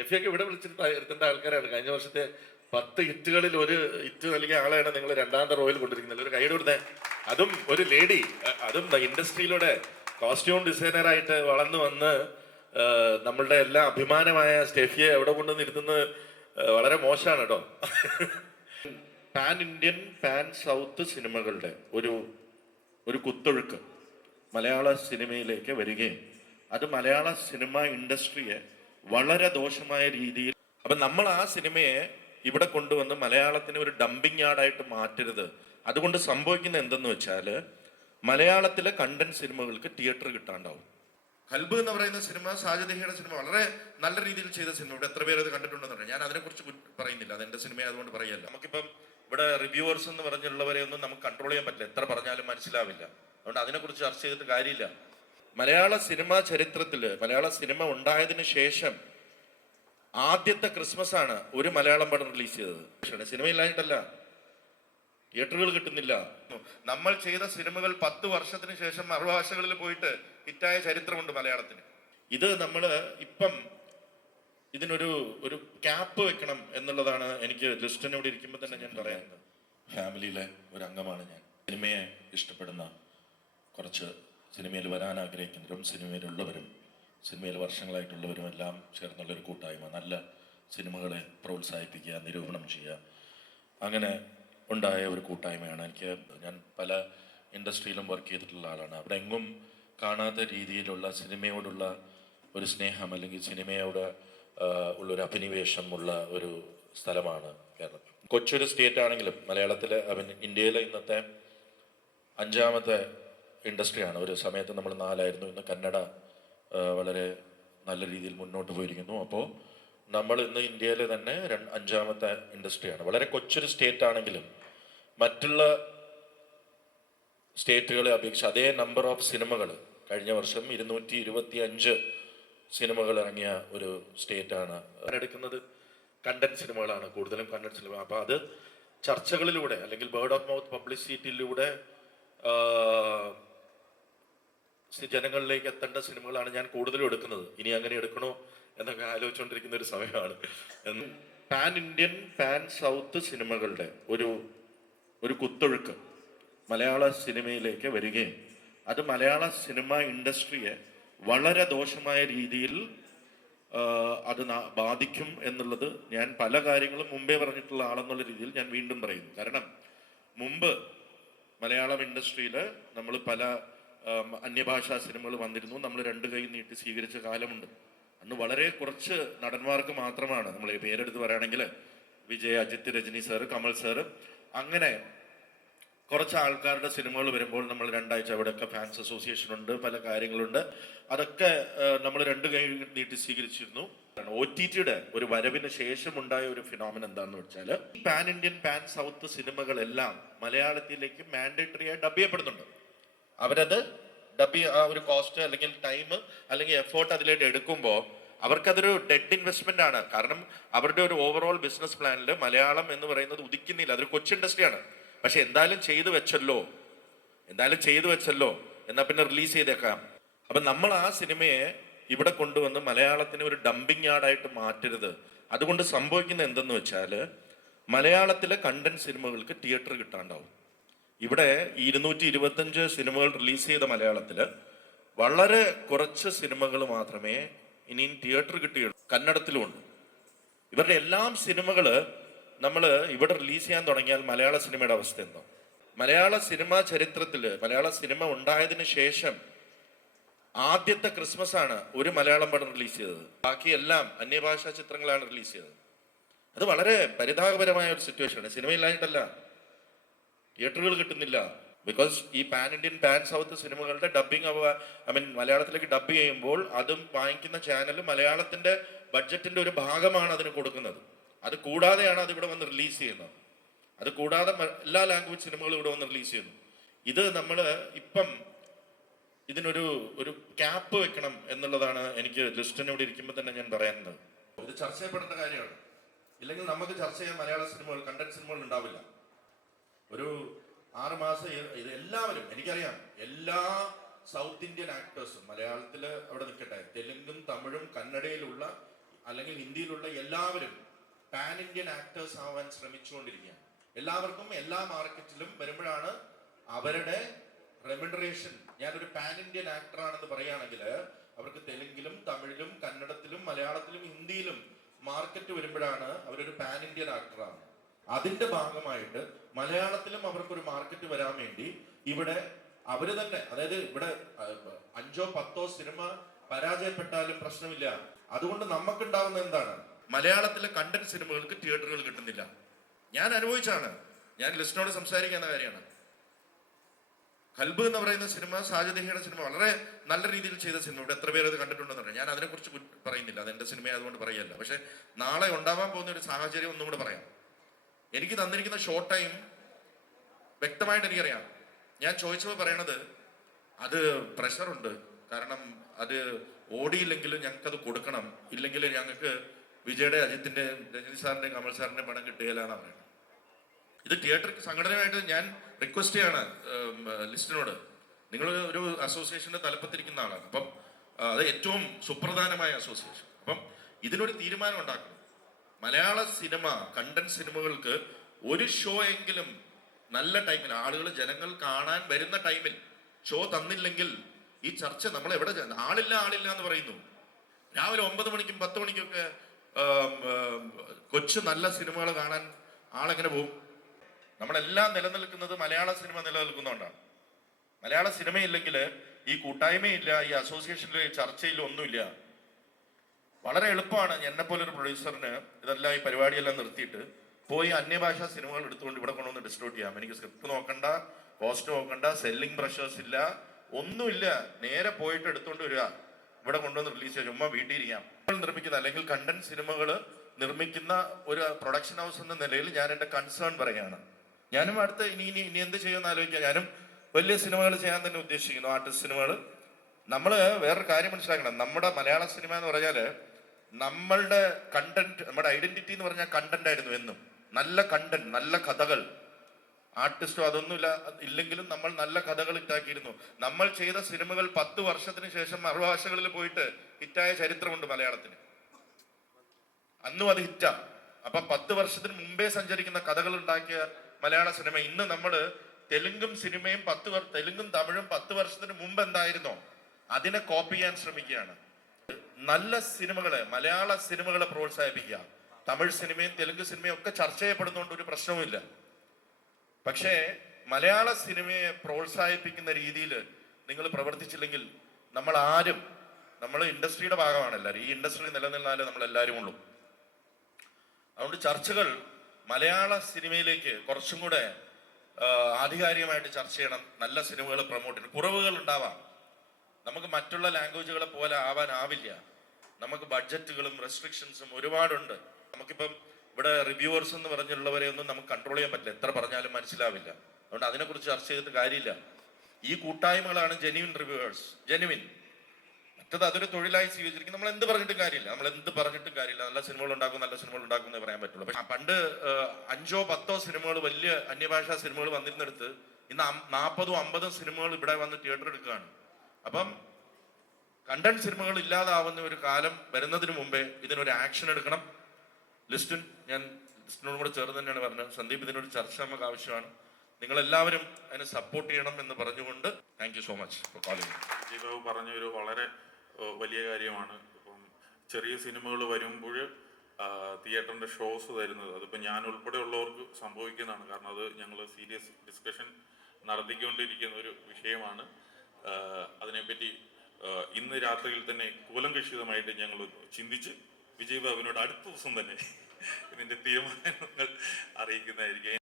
ഷെഫിയൊക്കെ ഇവിടെ വിളിച്ചിട്ട് ഇരുത്തേണ്ട ആൾക്കാരാണ്. കഴിഞ്ഞ വർഷത്തെ 10 ഹിറ്റുകളിൽ ഒരു ഹിറ്റ് നൽകിയ ആളെയാണ് നിങ്ങൾ രണ്ടാമത്തെ റോയിൽ കൊണ്ടിരിക്കുന്നത്. ഒരു കൈയ്യടി കൊടുത്തേ. അതും ഒരു ലേഡി, അതും ഇൻഡസ്ട്രിയിലൂടെ കോസ്റ്റ്യൂം ഡിസൈനറായിട്ട് വളർന്നു വന്ന് നമ്മളുടെ എല്ലാ അഭിമാനമായ സ്റ്റെഫിയെ എവിടെ കൊണ്ടുവന്ന് ഇരുത്തുന്നത് വളരെ മോശമാണ് കേട്ടോ. പാൻ ഇന്ത്യൻ പാൻ സൗത്ത് സിനിമകളുടെ ഒരു കുത്തൊഴുക്ക് മലയാള സിനിമയിലേക്ക് വരികയും അത് മലയാള സിനിമ ഇൻഡസ്ട്രിയെ വളരെ ദോഷമായ രീതിയിൽ, അപ്പൊ നമ്മൾ ആ സിനിമയെ ഇവിടെ കൊണ്ടുവന്ന് മലയാളത്തിന് ഒരു ഡംപിങ് യാർഡായിട്ട് മാറ്റരുത്. അതുകൊണ്ട് സംഭവിക്കുന്ന എന്തെന്ന് വെച്ചാല് മലയാളത്തിലെ കണ്ടന്റ് സിനിമകൾക്ക് തിയേറ്റർ കിട്ടാണ്ടാവും. കൽബ് എന്ന് പറയുന്ന സിനിമ, സാജദഹിയുടെ സിനിമ, വളരെ നല്ല രീതിയിൽ ചെയ്ത സിനിമ. ഇവിടെ എത്ര പേര് അത് കണ്ടിട്ടുണ്ടെന്ന് പറയാം. ഞാൻ അതിനെക്കുറിച്ച് പറയുന്നില്ല, അതെന്റെ സിനിമയെ അതുകൊണ്ട് പറയല്ല. നമുക്കിപ്പം ഇവിടെ റിവ്യൂവേഴ്സ് എന്ന് പറഞ്ഞുള്ളവരെ ഒന്നും നമുക്ക് കൺട്രോൾ ചെയ്യാൻ പറ്റില്ല. എത്ര പറഞ്ഞാലും മനസ്സിലാവില്ല. അതുകൊണ്ട് അതിനെക്കുറിച്ച് ചർച്ച ചെയ്തിട്ട് കാര്യമില്ല. മലയാള സിനിമാ ചരിത്രത്തില്, മലയാള സിനിമ ഉണ്ടായതിനു ശേഷം ആദ്യത്തെ ക്രിസ്മസ് ആണ് ഒരു മലയാളം പടം റിലീസ് ചെയ്തത്. സിനിമയില്ലായിട്ടല്ല, തിയേറ്ററുകൾ കിട്ടുന്നില്ല. നമ്മൾ ചെയ്ത സിനിമകൾ 10 വർഷത്തിന് ശേഷം മറുഭാഷകളിൽ പോയിട്ട് ഹിറ്റായ ചരിത്രമുണ്ട് മലയാളത്തിന്. ഇത് നമ്മൾ ഇപ്പം ഇതിനൊരു ക്യാപ്പ് വെക്കണം എന്നുള്ളതാണ് എനിക്ക് ലിസ്റ്റിനോട് ഇരിക്കുമ്പോൾ തന്നെ ഞാൻ പറയുന്നത്. ഫാമിലിയിലെ ഒരു അംഗമാണ് ഞാൻ. സിനിമയെ ഇഷ്ടപ്പെടുന്ന, കുറച്ച് സിനിമയിൽ വരാൻ ആഗ്രഹിക്കുന്നവരും സിനിമയിലുള്ളവരും സിനിമയിൽ വർഷങ്ങളായിട്ടുള്ളവരും എല്ലാം ചേർന്നുള്ളൊരു കൂട്ടായ്മ. നല്ല സിനിമകളെ പ്രോത്സാഹിപ്പിക്കുക, നിരൂപണം ചെയ്യുക, അങ്ങനെ ഉണ്ടായ ഒരു കൂട്ടായ്മയാണ്. ഞാൻ പല ഇൻഡസ്ട്രിയിലും വർക്ക് ചെയ്തിട്ടുള്ള ആളാണ്. അവിടെ എങ്ങും കാണാത്ത രീതിയിലുള്ള സിനിമയോടുള്ള ഒരു സ്നേഹം, അല്ലെങ്കിൽ സിനിമയോട് ഉള്ളൊരു അഭിനിവേശം ഉള്ള ഒരു സ്ഥലമാണ് കേരളം. കൊച്ചൊരു സ്റ്റേറ്റ് ആണെങ്കിലും മലയാളത്തിലെ, ഇന്ത്യയിലെ ഇന്നത്തെ 5ാമത്തെ ഇൻഡസ്ട്രിയാണ്. ഒരു സമയത്ത് നമ്മൾ 4ആയിരുന്നു. ഇന്ന് കന്നഡ വളരെ നല്ല രീതിയിൽ മുന്നോട്ട് പോയിരിക്കുന്നു. അപ്പോൾ നമ്മൾ ഇന്ന് ഇന്ത്യയിലെ തന്നെ 5ാമത്തെ ഇൻഡസ്ട്രിയാണ്. വളരെ കൊച്ചൊരു സ്റ്റേറ്റ് ആണെങ്കിലും മറ്റുള്ള സ്റ്റേറ്റുകളെ അപേക്ഷിച്ച് അതേ നമ്പർ ഓഫ് സിനിമകൾ, കഴിഞ്ഞ വർഷം 225 സിനിമകൾ ഇറങ്ങിയ ഒരു സ്റ്റേറ്റാണ്. എടുക്കുന്നത് കണ്ടന്റ് സിനിമകളാണ്, കൂടുതലും കണ്ടന്റ് സിനിമ. അപ്പോൾ അത് ചർച്ചകളിലൂടെ അല്ലെങ്കിൽ വേർഡ് ഓഫ് മൗത്ത് പബ്ലിസിറ്റിയിലൂടെ ജനങ്ങളിലേക്ക് എത്തേണ്ട സിനിമകളാണ് ഞാൻ കൂടുതലും എടുക്കുന്നത്. ഇനി അങ്ങനെ എടുക്കണോ എന്നൊക്കെ ആലോചിച്ചുകൊണ്ടിരിക്കുന്ന ഒരു സമയമാണ്. പാൻ ഇന്ത്യൻ പാൻ സൗത്ത് സിനിമകളുടെ ഒരു കുത്തൊഴുക്ക് മലയാള സിനിമയിലേക്ക് വരികയും അത് മലയാള സിനിമ ഇൻഡസ്ട്രിയെ വളരെ ദോഷമായ രീതിയിൽ അത് ബാധിക്കും എന്നുള്ളത് ഞാൻ പല കാര്യങ്ങളും മുമ്പേ പറഞ്ഞിട്ടുള്ള ആളെന്നുള്ള രീതിയിൽ ഞാൻ വീണ്ടും പറയുന്നു. കാരണം മുമ്പ് മലയാളം ഇൻഡസ്ട്രിയിൽ നമ്മൾ പല അന്യഭാഷാ സിനിമകൾ വന്നിരുന്നു. നമ്മൾ 2 കൈ നീട്ടി സ്വീകരിച്ച കാലമുണ്ട്. അന്ന് വളരെ കുറച്ച് നടന്മാർക്ക് മാത്രമാണ്, നമ്മൾ പേരെടുത്ത് പറയുകയാണെങ്കിൽ വിജയ്, അജിത്ത്, രജനി സാറ്, കമൽ സാറ്, അങ്ങനെ കുറച്ച് ആൾക്കാരുടെ സിനിമകൾ വരുമ്പോൾ നമ്മൾ 2 ആഴ്ച, അവിടെയൊക്കെ ഫാൻസ് അസോസിയേഷൻ ഉണ്ട്, പല കാര്യങ്ങളുണ്ട്. അതൊക്കെ നമ്മൾ 2 കൈ നീട്ടി സ്വീകരിച്ചിരുന്നു. OTTയുടെ ഒരു വരവിന് ശേഷം ഉണ്ടായ ഒരു ഫിനോമിനൻ എന്താണെന്ന് വെച്ചാൽ, പാൻ ഇന്ത്യൻ പാൻ സൗത്ത് സിനിമകളെല്ലാം മലയാളത്തിലേക്ക് മാൻഡേറ്ററി ആയി ഡബ് ചെയ്യപ്പെടുന്നുണ്ട്. അവരത് ഡബ് ആ ഒരു കോസ്റ്റ് അല്ലെങ്കിൽ ടൈം അല്ലെങ്കിൽ എഫേർട്ട് അതിലേക്ക് എടുക്കുമ്പോൾ അവർക്കതൊരു ഡെഡ് ഇൻവെസ്റ്റ്മെന്റ് ആണ്. കാരണം അവരുടെ ഒരു ഓവറോൾ ബിസിനസ് പ്ലാനിൽ മലയാളം എന്ന് പറയുന്നത് ഉദിക്കുന്നില്ല. അതൊരു കൊച്ചു ഇൻഡസ്ട്രിയാണ്. പക്ഷെ എന്തായാലും ചെയ്തു വെച്ചല്ലോ എന്നാ പിന്നെ റിലീസ് ചെയ്തേക്കാം. അപ്പൊ നമ്മൾ ആ സിനിമയെ ഇവിടെ കൊണ്ടുവന്ന് മലയാളത്തിന് ഒരു ഡംപിങ് യാർഡായിട്ട് മാറ്റരുത്. അതുകൊണ്ട് സംഭവിക്കുന്ന എന്തെന്ന് വെച്ചാൽ മലയാളത്തിലെ കണ്ടന്റ് സിനിമകൾക്ക് തിയേറ്റർ കിട്ടാണ്ടാവും. ഇവിടെ 225 സിനിമകൾ റിലീസ് ചെയ്ത മലയാളത്തില് വളരെ കുറച്ച് സിനിമകൾ മാത്രമേ ഇനിയും തിയേറ്റർ കിട്ടിയുള്ളൂ. കന്നഡത്തിലുമുണ്ട്. ഇവരുടെ എല്ലാം സിനിമകള് നമ്മൾ ഇവിടെ റിലീസ് ചെയ്യാൻ തുടങ്ങിയാൽ മലയാള സിനിമയുടെ അവസ്ഥ എന്തോ? മലയാള സിനിമാ ചരിത്രത്തില്, മലയാള സിനിമ ഉണ്ടായതിനു ശേഷം ആദ്യത്തെ ക്രിസ്മസ് ആണ് ഒരു മലയാളം പടം റിലീസ് ചെയ്തത്. ബാക്കിയെല്ലാം അന്യഭാഷാ ചിത്രങ്ങളാണ് റിലീസ് ചെയ്തത്. അത് വളരെ പരിതാപകരമായ ഒരു സിറ്റുവേഷനാണ്. സിനിമയിലായിട്ടല്ല, തിയേറ്ററുകൾ കിട്ടുന്നില്ല. ബിക്കോസ് ഈ പാൻ ഇന്ത്യൻ പാൻ സൗത്ത് സിനിമകളുടെ ഡബിങ്, മലയാളത്തിലേക്ക് ഡബ് ചെയ്യുമ്പോൾ അതും വാങ്ങിക്കുന്ന ചാനൽ മലയാളത്തിന്റെ ബഡ്ജറ്റിന്റെ ഒരു ഭാഗമാണ് അതിന് കൊടുക്കുന്നത്. അത് കൂടാതെയാണ് അത് ഇവിടെ വന്ന് റിലീസ് ചെയ്യുന്നത്. അത് കൂടാതെ എല്ലാ ലാംഗ്വേജ് സിനിമകളും ഇവിടെ വന്ന് റിലീസ് ചെയ്യുന്നു. ഇത് നമ്മൾ ഇപ്പം ഇതിനൊരു ക്യാപ്പ് വെക്കണം എന്നുള്ളതാണ് എനിക്ക് ലിസ്റ്റിനോട് ഇരിക്കുമ്പോൾ തന്നെ ഞാൻ പറയുന്നത്. ഇത് ചർച്ച ചെയ്യപ്പെടേണ്ട കാര്യമാണ്. ഇല്ലെങ്കിൽ നമുക്ക് ചർച്ച ചെയ്യാൻ മലയാള സിനിമകൾ, കണ്ടന്റ് സിനിമകൾ ഉണ്ടാവില്ല. ഒരു 6 മാസം ഇത് എല്ലാവരും, എനിക്കറിയാം, എല്ലാ സൗത്ത് ഇന്ത്യൻ ആക്ടേഴ്സും മലയാളത്തിൽ അവിടെ നിൽക്കട്ടെ, തെലുങ്കും തമിഴും കന്നഡയിലുള്ള അല്ലെങ്കിൽ ഹിന്ദിയിലുള്ള എല്ലാവരും പാൻ ഇന്ത്യൻ ആക്ടേഴ്സ് ആവാൻ ശ്രമിച്ചുകൊണ്ടിരിക്കുകയാണ്. എല്ലാവർക്കും എല്ലാ മാർക്കറ്റിലും വരുമ്പോഴാണ് അവരുടെ റെമ്യൂണറേഷൻ. ഞാനൊരു പാൻ ഇന്ത്യൻ ആക്ടർ ആണെന്ന് പറയുകയാണെങ്കിൽ അവർക്ക് തെലുങ്കിലും തമിഴിലും കന്നഡത്തിലും മലയാളത്തിലും ഹിന്ദിയിലും മാർക്കറ്റ് വരുമ്പോഴാണ് അവരൊരു പാൻ ഇന്ത്യൻ ആക്ടറാണ്. അതിന്റെ ഭാഗമായിട്ട് മലയാളത്തിലും അവർക്കൊരു മാർക്കറ്റ് വരാൻ വേണ്ടി ഇവിടെ അവര് തന്നെ, അതായത് ഇവിടെ 5 or 10 സിനിമ പരാജയപ്പെട്ടാലും പ്രശ്നമില്ല. അതുകൊണ്ട് നമുക്കുണ്ടാവുന്ന എന്താണ്, മലയാളത്തിലെ കണ്ടന്റ് സിനിമകൾക്ക് തിയേറ്ററുകൾ കിട്ടുന്നില്ല. ഞാൻ അനുഭവിച്ചാണ്. ഞാൻ ലിസ്റ്റിനോട് സംസാരിക്കുന്ന കാര്യമാണ്. കൽബ് എന്ന് പറയുന്ന സിനിമ, സാജദഹിയുടെ സിനിമ, വളരെ നല്ല രീതിയിൽ ചെയ്ത സിനിമ. ഇവിടെ എത്ര പേര് അത് കണ്ടിട്ടുണ്ടെന്ന് പറയാം. ഞാൻ അതിനെക്കുറിച്ച് പറയുന്നില്ല, അതെന്റെ സിനിമ അതുകൊണ്ട് പറയല്ല. പക്ഷെ നാളെ ഉണ്ടാവാൻ പോകുന്ന ഒരു സാഹചര്യം ഒന്നും കൂടെ പറയാം. എനിക്ക് തന്നിരിക്കുന്ന ഷോർട്ട് ടൈം വ്യക്തമായിട്ട് എനിക്കറിയാം. ഞാൻ ചോദിച്ചപ്പോൾ പറയണത് അത് പ്രഷറുണ്ട്, കാരണം അത് ഓടിയില്ലെങ്കിലും ഞങ്ങൾക്കത് കൊടുക്കണം, ഇല്ലെങ്കിൽ ഞങ്ങൾക്ക് വിജയുടെ, അജിത്തിന്റെ, രജനി സാറിന്റെയും കമൽ സാറിന്റെയും പണം കിട്ടുകയില്ല എന്നാണ് പറയുന്നത്. ഇത് തിയേറ്റർ സംഘടനയായിട്ട് ഞാൻ റിക്വസ്റ്റ് ചെയ്യാണ് ലിസ്റ്റിനോട്. നിങ്ങൾ ഒരു അസോസിയേഷന്റെ തലപ്പത്തിരിക്കുന്ന ആളാണ്, അപ്പം അത് ഏറ്റവും സുപ്രധാനമായ അസോസിയേഷൻ. അപ്പം ഇതിനൊരു തീരുമാനം ഉണ്ടാക്കണം. മലയാള സിനിമ, കണ്ടന്റ് സിനിമകൾക്ക് ഒരു ഷോ എങ്കിലും നല്ല ടൈമിൽ, ആളുകൾ, ജനങ്ങൾ കാണാൻ വരുന്ന ടൈമിൽ ഷോ തന്നില്ലെങ്കിൽ ഈ ചർച്ച നമ്മൾ എവിടെ, ആളില്ല എന്ന് പറയുന്നു. രാവിലെ 9 മണിക്കും 10 മണിക്കൊക്കെ കൊച്ചു നല്ല സിനിമകൾ കാണാൻ ആളെങ്ങനെ പോകും? നമ്മളെല്ലാം നിലനിൽക്കുന്നത് മലയാള സിനിമ നിലനിൽക്കുന്നതുകൊണ്ടാണ്. മലയാള സിനിമയില്ലെങ്കിൽ ഈ കൂട്ടായ്മയില്ല, ഈ അസോസിയേഷനിൽ, ഈ ചർച്ചയിൽ ഒന്നുമില്ല. വളരെ എളുപ്പമാണ് എന്നെപ്പോലൊരു പ്രൊഡ്യൂസറിന് ഇതെല്ലാം, ഈ പരിപാടിയെല്ലാം നിർത്തിയിട്ട് പോയി അന്യഭാഷാ സിനിമകൾ എടുത്തുകൊണ്ട് ഇവിടെ കൊണ്ടുവന്ന് ഡിസ്ട്രിബ്യൂട്ട് ചെയ്യാം. എനിക്ക് സ്ക്രിപ്റ്റ് നോക്കണ്ട, കോസ്റ്റ് നോക്കണ്ട, സെല്ലിംഗ് പ്രഷേഴ്സ് ഇല്ല, ഒന്നുമില്ല. നേരെ പോയിട്ട് എടുത്തുകൊണ്ട് വരിക, ഇവിടെ കൊണ്ടുവന്ന് റിലീസ് ചെയ്യുക, ചുമ്മാ വീട്ടിൽ ഇരിക്കാം. നിർമ്മിക്കുന്ന അല്ലെങ്കിൽ കണ്ടന്റ് സിനിമകൾ നിർമ്മിക്കുന്ന ഒരു പ്രൊഡക്ഷൻ ഹൗസ് എന്ന നിലയിൽ ഞാൻ എൻ്റെ കൺസേൺ പറയുകയാണ്. ഞാനും അടുത്ത് ഇനി എന്ത് ചെയ്യുമെന്ന് ആലോചിക്കുക. ഞാനും വലിയ സിനിമകൾ ചെയ്യാൻ തന്നെ ഉദ്ദേശിക്കുന്നു, ആർട്ടിസ്റ്റ് സിനിമകൾ. നമ്മൾ വേറൊരു കാര്യം മനസ്സിലാക്കണം. നമ്മുടെ മലയാള സിനിമ എന്ന് പറഞ്ഞാൽ നമ്മളുടെ കണ്ടന്റ്, നമ്മുടെ ഐഡന്റിറ്റി എന്ന് പറഞ്ഞാൽ കണ്ടന്റ് ആയിരുന്നു എന്നും. നല്ല കണ്ടന്റ്, നല്ല കഥകൾ. ആർട്ടിസ്റ്റോ അതൊന്നുമില്ല, ഇല്ലെങ്കിലും നമ്മൾ നല്ല കഥകൾ ഹിറ്റാക്കിയിരുന്നു. നമ്മൾ ചെയ്ത സിനിമകൾ 10 വർഷത്തിന് ശേഷം മറുഭാഷകളിൽ പോയിട്ട് ഹിറ്റായ ചരിത്രമുണ്ട് മലയാളത്തിന്. അന്നും അത് ഹിറ്റാ. അപ്പൊ 10 വർഷത്തിന് മുമ്പേ സഞ്ചരിക്കുന്ന കഥകൾ ഉണ്ടാക്കിയ മലയാള സിനിമ ഇന്ന് നമ്മൾ തെലുങ്കും സിനിമയും തെലുങ്കും തമിഴും 10 വർഷത്തിന് മുമ്പ് എന്തായിരുന്നോ അതിനെ കോപ്പി ചെയ്യാൻ ശ്രമിക്കുകയാണ്. നല്ല സിനിമകളെ, മലയാള സിനിമകളെ പ്രോത്സാഹിപ്പിക്കുക. തമിഴ് സിനിമയും തെലുങ്ക് സിനിമയും ഒക്കെ ചർച്ച ചെയ്യപ്പെടുന്നതുകൊണ്ട് ഒരു പ്രശ്നവുമില്ല. പക്ഷേ മലയാള സിനിമയെ പ്രോത്സാഹിപ്പിക്കുന്ന രീതിയിൽ നിങ്ങൾ പ്രവർത്തിച്ചില്ലെങ്കിൽ നമ്മൾ ഇൻഡസ്ട്രിയുടെ ഭാഗമാണ് എല്ലാവരും. ഈ ഇൻഡസ്ട്രി നിലനിന്നാലേ നമ്മൾ എല്ലാവരും ഉള്ളൂ. അതുകൊണ്ട് ചർച്ചകൾ മലയാള സിനിമയിലേക്ക് കുറച്ചും കൂടെ ആധികാരികമായിട്ട് ചർച്ച ചെയ്യണം. നല്ല സിനിമകൾ പ്രൊമോട്ട് ചെയ്യണം. കുറവുകൾ ഉണ്ടാവാം, നമുക്ക് മറ്റുള്ള ലാംഗ്വേജുകളെ പോലെ ആവാനാവില്ല. നമുക്ക് ബഡ്ജറ്റുകളും റെസ്ട്രിക്ഷൻസും ഒരുപാടുണ്ട്. നമുക്കിപ്പം ഇവിടെ റിവ്യൂവേഴ്സ് എന്ന് പറഞ്ഞുള്ളവരെ ഒന്നും നമുക്ക് കൺട്രോൾ ചെയ്യാൻ പറ്റില്ല, എത്ര പറഞ്ഞാലും മനസ്സിലാവില്ല. അതുകൊണ്ട് അതിനെക്കുറിച്ച് ചർച്ച ചെയ്തിട്ട് കാര്യമില്ല. ഈ കൂട്ടായ്മകളാണ് ജെന്യുവിൻ റിവ്യൂവേഴ്സ്, ജെന്യുവിൻ. മറ്റത് അതൊരു തൊഴിലായി സ്വീകരിച്ചിരിക്കും. നമ്മൾ എന്ത് പറഞ്ഞിട്ടും കാര്യമില്ല. നല്ല സിനിമകൾ ഉണ്ടാക്കും എന്ന് പറയാൻ പറ്റുള്ളൂ. പക്ഷെ പണ്ട് 5 or 10 സിനിമകൾ, വലിയ അന്യഭാഷാ സിനിമകൾ വന്നിരുന്നെടുത്ത് ഇന്ന് 40 or 50 സിനിമകൾ ഇവിടെ വന്ന് തിയേറ്റർ എടുക്കുകയാണ്. അപ്പം കണ്ടന്റ് സിനിമകൾ ഇല്ലാതാവുന്ന ഒരു കാലം വരുന്നതിന് മുമ്പേ ഇതിനൊരു ആക്ഷൻ എടുക്കണം. ഞാൻ ലിസ്റ്റിനോടും കൂടെ ചേർന്ന് തന്നെയാണ് പറഞ്ഞത്. സന്ദീപ്, ഇതിനൊരു ചർച്ച നമുക്ക് ആവശ്യമാണ്. നിങ്ങളെല്ലാവരും അതിനെ സപ്പോർട്ട് ചെയ്യണം എന്ന് പറഞ്ഞുകൊണ്ട് thank you so much for calling. Vijay Babu പറഞ്ഞൊരു വളരെ വലിയ കാര്യമാണ്. ഇപ്പം ചെറിയ സിനിമകൾ വരുമ്പോൾ തിയേറ്ററിൻ്റെ ഷോസ് തരുന്നത്, അതിപ്പോൾ ഞാൻ ഉൾപ്പെടെ ഉള്ളവർക്ക് സംഭവിക്കുന്നതാണ്. കാരണം അത് ഞങ്ങൾ സീരിയസ് ഡിസ്കഷൻ നടത്തിക്കൊണ്ടിരിക്കുന്ന ഒരു വിഷയമാണ്. അതിനെപ്പറ്റി ഇന്ന് രാത്രിയിൽ തന്നെ കൂലങ്കഷിതമായിട്ട് ഞങ്ങൾ ചിന്തിച്ച് വിജയ് ബാബുവിനോട് അടുത്ത ദിവസം തന്നെ ഇതിൻ്റെ തീരുമാനങ്ങൾ അറിയിക്കുന്നതായിരിക്കും.